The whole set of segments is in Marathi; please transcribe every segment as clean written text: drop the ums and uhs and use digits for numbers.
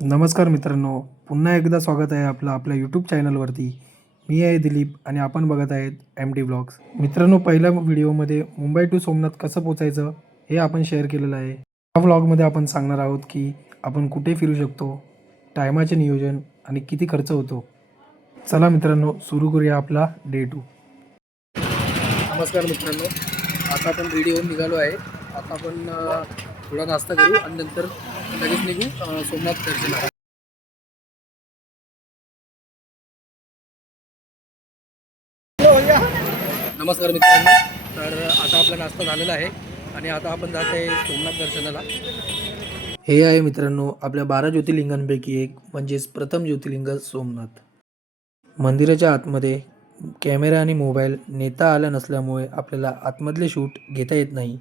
नमस्कार मित्रांनो, पुन्हा एकदा स्वागत आहे आपलं आपल्या यूट्यूब चॅनलवरती. मी आहे दिलीप आणि आपण बघत आहेत एम डी ब्लॉग्स. मित्रांनो, पहिल्या व्हिडिओमध्ये मुंबई टू सोमनाथ कसं पोचायचं हे आपण शेअर केलेलं आहे. या व्लॉगमध्ये आपण सांगणार आहोत की आपण कुठे फिरू शकतो, टायमाचे नियोजन आणि किती खर्च होतो. चला मित्रांनो, सुरू करूया आपला डे 2. नमस्कार मित्रांनो, आता आपण रेडी होऊन निघालो आहे. आता आपण थोडा नाश्ता करू आणि नंतर लगेच निघू सोमनाथ दर्शनाला. नमस्कार मित्रांनो, तर आता आपला नाश्ता झालेला आहे आणि आता आपण जात आहे सोमनाथ दर्शनाला. हे आहे मित्रांनो आपल्या 12 ज्योतिर्लिंगांपैकी एक म्हणजेच प्रथम ज्योतिर्लिंग सोमनाथ. मंदिराच्या आतमध्ये कॅमेरा आणि मोबाईल नेता आला नसल्यामुळे आपल्याला आतमधले शूट घेता येत नाही.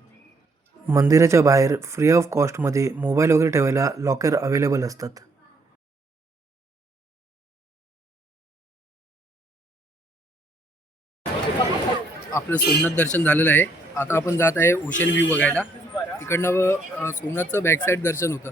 मंदिराच्या बाहेर फ्री ऑफ कॉस्टमध्ये मोबाईल वगैरे ठेवायला लॉकर अवेलेबल असतात. आपलं सोमनाथ दर्शन झालेलं आहे. आता आपण जात आहे ओशन व्ह्यू बघायला. तिकडनं सोमनाथचं बॅक साईड दर्शन होतं.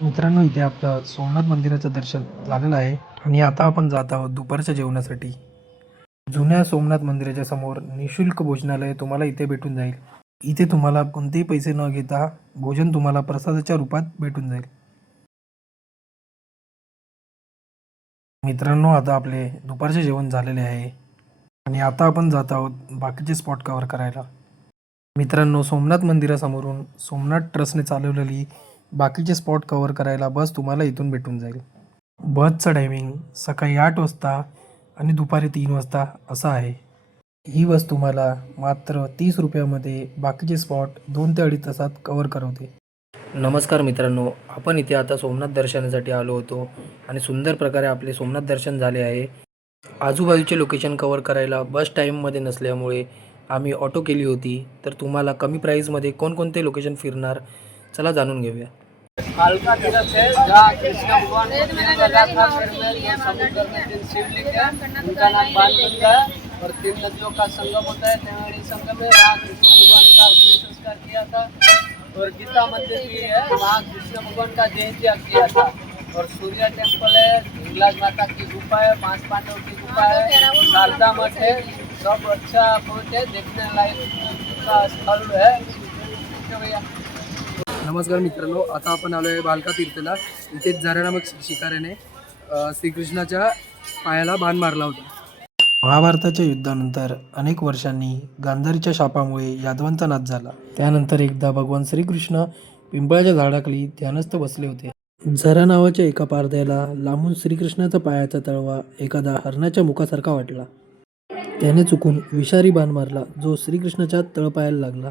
मित्रांनो, इथे आपलं सोमनाथ मंदिराचं दर्शन झालेलं आहे आणि आता आपण जात आहोत दुपारच्या जेवणासाठी. जुन्या सोमनाथ मंदिराच्या समोर निशुल्क भोजनालय तुम्हाला इथे भेटून जाईल. इथे तुम्हाला कोणतेही पैसे न घेता भोजन तुम्हाला प्रसादाच्या रूपात भेटून जाईल. मित्रांनो, आता आपले दुपारचे जेवण झालेले आहे आणि आता आपण जात आहोत बाकीचे स्पॉट कव्हर करायला. मित्रांनो, सोमनाथ मंदिरासमोरून सोमनाथ ट्रस्टने चालवलेली बाकीचे स्पॉट कव्हर करायला बस तुम्हाला इथून भेटून जाईल. बसचं टायमिंग सकाळी 8 वाजता आणि दुपारी 3 वाजता असं आहे. ही बस तुम्हाला मात्र 30 रुपयामध्ये बाकीचे स्पॉट 2 ते 2.5 तासात कव्हर करवते. नमस्कार मित्रांनो, आपण इथे आता सोमनाथ दर्शनासाठी आलो होतो आणि सुंदर प्रकारे आपले सोमनाथ दर्शन झाले आहे. आजूबाजूचे लोकेशन कव्हर करायला बस टाईममध्ये नसल्यामुळे आम्ही ऑटो केली होती. तर तुम्हाला कमी प्राईजमध्ये कोणकोणते लोकेशन फिरणार, चला जाणून घेऊया. कालका तीर्थ है जहाँ कृष्ण भगवान को तीन लगा था, फिर में जो समुद्र में तीन शिवलिंग है उनका नाम बाणगंगा है और 3 नदियों का संगम होता है। त्रिवेणी संगम में वहाँ कृष्ण भगवान का अग्नि संस्कार किया था। और गीता मंदिर भी है, वहाँ कृष्ण भगवान का देह त्याग किया था। और सूर्य टेम्पल है, हिंगलाज माता की गुफा है, 5 पांडव की गुफा है, शारदा मठ है। सब अच्छा पहुँच है, देखने लायक का स्थल है। ठीक है भैया। नमस्कार मित्रांनो, आता आपण आलो आहे बालका तीर्थला. इथे जरा नामक शिकाऱ्याने श्रीकृष्णाच्या पायाला बाण मारला होता. महाभारताच्या युद्धानंतर अनेक वर्षांनी गांधारीच्या शापामुळे यादवांचा नाश झाला. त्यानंतर एकदा भगवान श्रीकृष्ण पिंपळाच्या झाडाखाली ध्यानस्थ बसले होते. जरा नावाच्या एका पारध्याला लांबून श्रीकृष्णाचा पायाचा तळवा एखादा हरणाच्या मुखासारखा वाटला. त्याने चुकून विषारी बाण मारला, जो श्रीकृष्णाच्या तळपायाला लागला.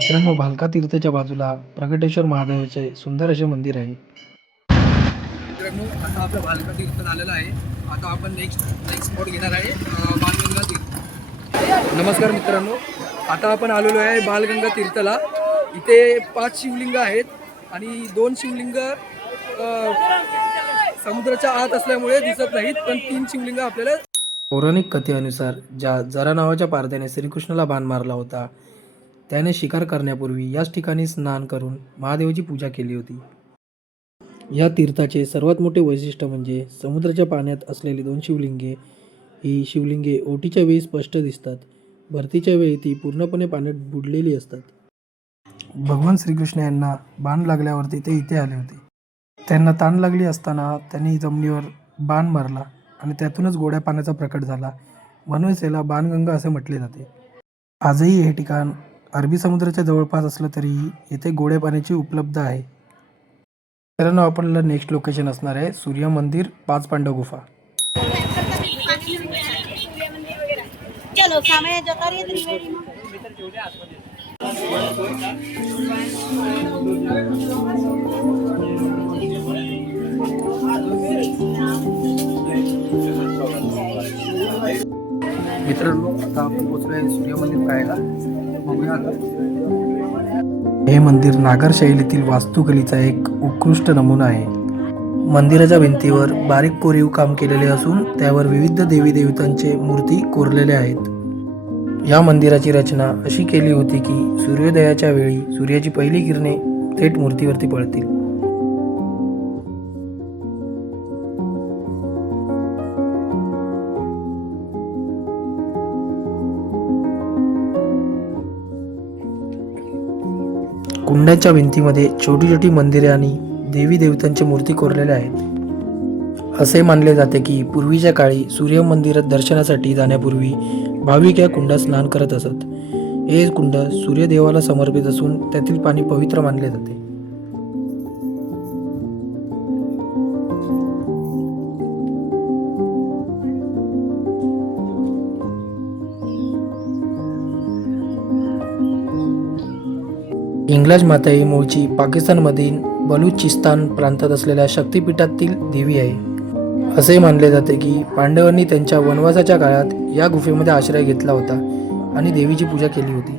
मित्रांनो, भालका तीर्थच्या बाजूला प्रगटेश्वर महादेवाचे सुंदर असे मंदिर आहे. मित्रांनो, आता आपलं भालका तीर्थ झालेलं आहे. आता आपण नेक्स्ट स्पॉट घेणार आहे बालगंगा तीर्थ. नमस्कार मित्रांनो, आता आपण आलेलो आहे बालगंगा तीर्थला. इथे 5 शिवलिंग आहेत आणि 2 शिवलिंग समुद्राच्या आत असल्यामुळे दिसत नाहीत, पण 3 शिवलिंग आपल्याला. पौराणिक कथेनुसार ज्या जरा नावाच्या पारध्याने श्रीकृष्णाला बाण मारला होता, त्याने शिकार करण्यापूर्वी याच ठिकाणी स्नान करून महादेवाची पूजा केली होती. या तीर्थाचे सर्वात मोठे वैशिष्ट्य म्हणजे समुद्राच्या पाण्यात असलेली 2 शिवलिंगे. ही शिवलिंगे ओटीच्या वेळी स्पष्ट दिसतात. भरतीच्या वेळी ती पूर्णपणे पाण्यात बुडलेली असतात. भगवान श्रीकृष्ण यांना बाण लागल्यावरती ते इथे आले होते. त्यांना ताण लागली असताना त्यांनी जमिनीवर बाण मारला आणि त्यातूनच गोड्या पाण्याचा प्रकट झाला, म्हणूनच याला बाणगंगा असे म्हटले जाते. आजही हे ठिकाण अरबी समुद्राच्या जवळपास असलं तरीही येथे गोड्या पाण्याची उपलब्ध आहे. मित्रांनो, आपल्याला नेक्स्ट लोकेशन असणार आहे सूर्य मंदिर, 5 पांडव गुफा. मित्रांनो, आता आपण पोहोचलो आहे सूर्य मंदिर पाहायला. बघूया आता. हे मंदिर नागर शैलीतील वास्तुकलेचा एक उत्कृष्ट नमुना आहे. मंदिराच्या भिंतीवर बारीक कोरीव काम केलेले असून त्यावर विविध देवी देवतांचे मूर्ती कोरलेल्या आहेत. या मंदिराची रचना अशी केली होती की सूर्योदयाच्या वेळी सूर्याची पहिली किरणे थेट मूर्तीवरती पडतील. कुंडाच्या भिंतीमध्ये छोटी छोटी मंदिरे आणि देवी देवतांच्या मूर्ती कोरलेल्या आहेत. असे मानले जाते की पूर्वीच्या काळी सूर्य मंदिरात दर्शनासाठी जाण्यापूर्वी भाविक या कुंडात स्नान करत असत. हे कुंड सूर्यदेवाला समर्पित असून त्यातील पाणी पवित्र मानले जाते. हिंगलाज माता ही मूळची पाकिस्तानमधील बलुचिस्तान प्रांतात असलेल्या शक्तिपीठातील देवी आहे. असे मानले जाते की पांडवांनी त्यांच्या वनवासाच्या काळात या गुफेमध्ये आश्रय घेतला होता आणि देवीची पूजा केली होती.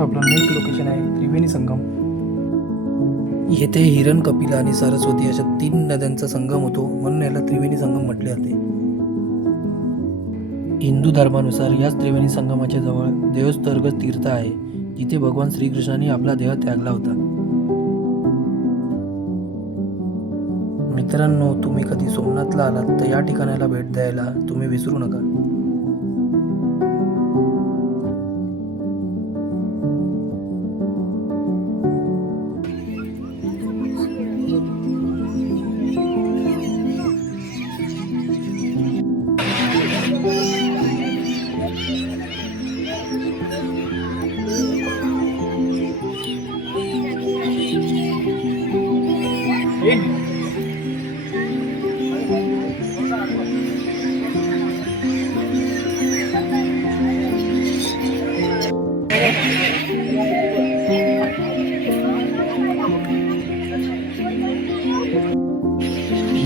आपलं नेक्स्ट लोकेशन आहे त्रिवेणी संगम. येथे हिरण, कपिला आणि सरस्वती अशा 3 नद्यांचा संगम होतो, म्हणून याला त्रिवेणी संगम म्हटले जाते. हिंदू धर्मानुसार याच त्रिवेणी संगमाच्या जवळ देवस्तर्गज तीर्थ आहे, जिथे भगवान श्रीकृष्णाने आपला देह त्यागला होता. मित्रांनो, तुम्ही कधी सोमनाथला आलात तर या ठिकाणाला भेट द्यायला तुम्ही विसरू नका.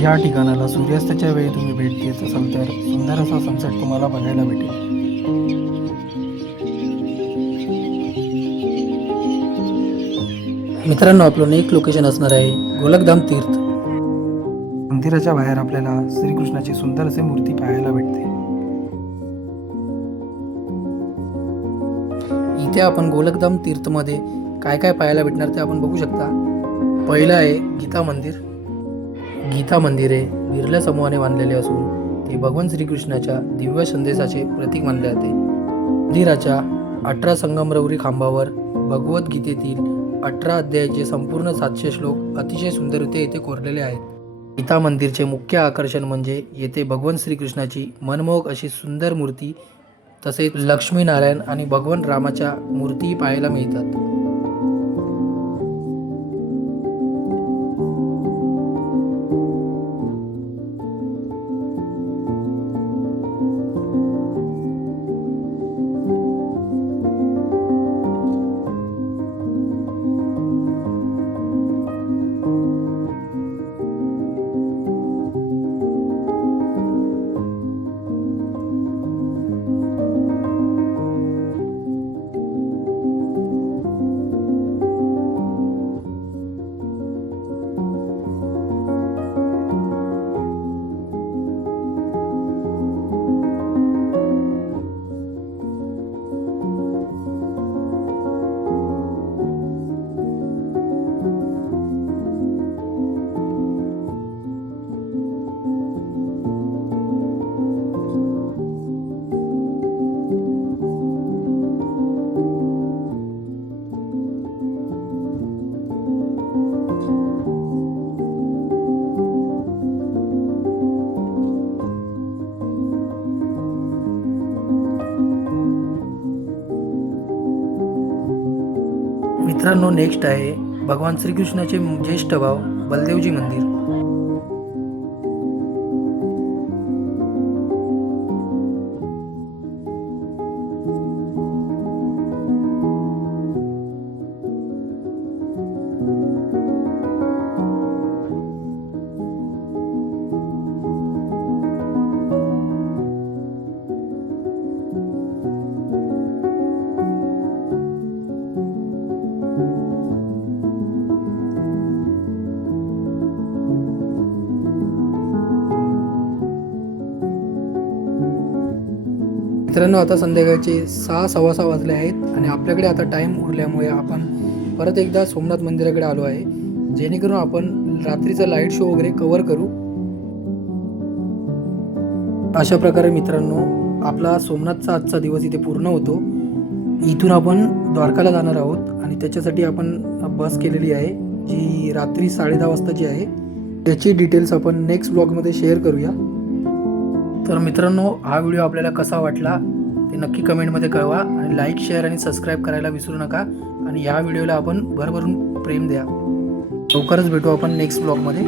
या ठिकाणाला सूर्यास्ताच्या वेळी तुम्ही भेट देत असाल तर सुंदर असा सनसेट तुम्हाला बघायला भेटेल. मित्रांनो, आपलं नेक्स्ट लोकेशन असणार आहे गोलकधाम तीर्थ. मंदिराच्या बाहेर आपल्याला श्रीकृष्णाची सुंदर अशी मूर्ती पाहायला भेटते. इथे आपण गोलकधाम तीर्थमध्ये काय काय पाहायला भेटणार ते आपण बघू शकता. पहिलं आहे गीता मंदिर. गीता मंदिरे बिर्ला समूहाने बांधलेले असून ते भगवान श्रीकृष्णाच्या दिव्य संदेशाचे प्रतीक मानले जाते. मंदिराच्या 18 संगमरवरी खांबावर भगवद्गीतेतील 18 अध्यायाचे संपूर्ण 700 श्लोक अतिशय सुंदररीत्या येथे कोरलेले आहेत. गीता मंदिरचे मुख्य आकर्षण म्हणजे येथे भगवान श्रीकृष्णाची मनमोहक अशी सुंदर मूर्ती, तसेच लक्ष्मीनारायण आणि भगवान रामाच्या मूर्ती पाहायला मिळतात. मित्रांनो, नेक्स्ट आहे भगवान श्रीकृष्णाचे ज्येष्ठ भाव बलदेवजी मंदिर. मित्रांनो, आता संध्याकाळचे 6:15 वाजले आहेत आणि आपल्याकडे आता टाईम उरल्यामुळे आपण परत एकदा सोमनाथ मंदिराकडे आलो आहे, जेणेकरून आपण रात्रीचा लाईट शो वगैरे कव्हर करू. अशा प्रकारे मित्रांनो, आपला सोमनाथचा आजचा दिवस इथे पूर्ण होतो. इथून आपण द्वारकाला जाणार आहोत आणि त्याच्यासाठी आपण बस केलेली आहे, जी रात्री 10:30 वाजताची आहे. त्याची डिटेल्स आपण नेक्स्ट ब्लॉगमध्ये शेअर करूया. तर मित्रांनो, हा व्हिडिओ आपल्याला कसा वाटला ते नक्की कमेंटमध्ये कळवा आणि लाईक, शेअर आणि सबस्क्राईब करायला विसरू नका. आणि आणि ह्या व्हिडिओला आपण भरभरून प्रेम द्या. लवकरच भेटू आपण नेक्स्ट ब्लॉगमध्ये.